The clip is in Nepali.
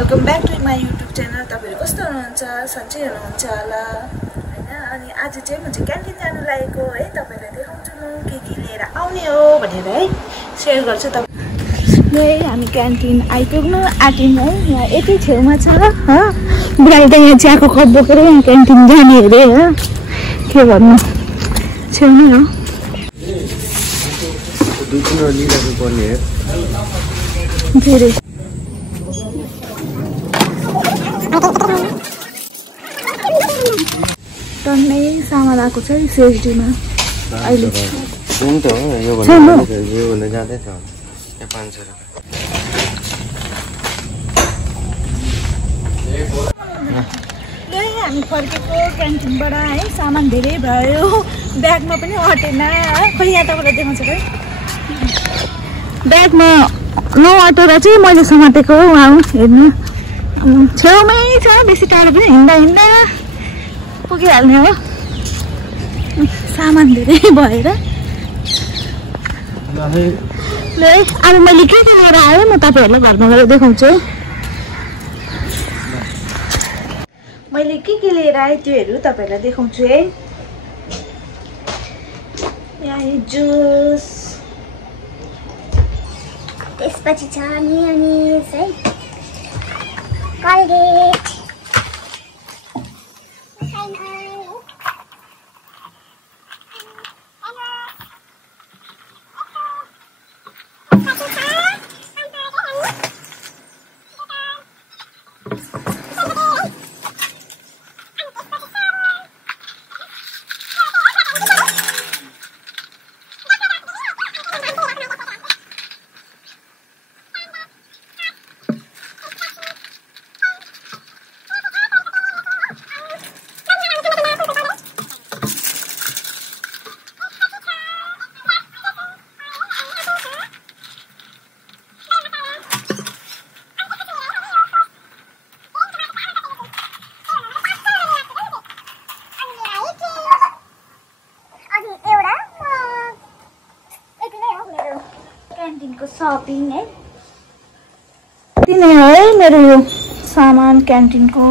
Welcome back to my YouTube channel. तपाईँहरू कस्तो हुनुहुन्छ? सन्चै हुनुहुन्छ होला हैन। अनि आज चाहिँ म चाहिँ क्यान्टिन जानु लागेको है, तपाईलाई देखाउँछु म के लिएर आउने हो भनेर है, सेयर गर्छु। तपाईँ हामी क्यान्टिन आइपुग्नु आँट्यौँ है, यहाँ यति छेउमा छ हो। बुढाले त यहाँ चियाको कप बोकेर यहाँ क्यान्टिन जाने अरे हो, के भन्नु, छेउमै हो। धेरै टन्नै सामान आएको छ सिएसडीमा अहिले। हामी फर्केको क्यान्टिनबाट है, सामान धेरै भयो, ब्यागमा पनि अटेन। खै यहाँ तपाईँलाई देखाउँछु है, ब्यागमा नअटेर चाहिँ मैले समातेको उहाँ हेर्नु, छेउमै छ, बेसी टाढो पनि हिँड्दा पुगिहाल्ने हो। सामान धेरै भएर ल अब मैले के लिएर आएँ म तपाईँहरूलाई घरमा गएर देखाउँछु। मैले के लिएर आएँ त्योहरू तपाईँहरूलाई देखाउँछु है। यहाँ जुस, त्यसपछि छ मियोनिज है, कलगेट, क्यान्टिनको सपिङ है। यति नै हो है मेरो यो सामान क्यान्टिनको।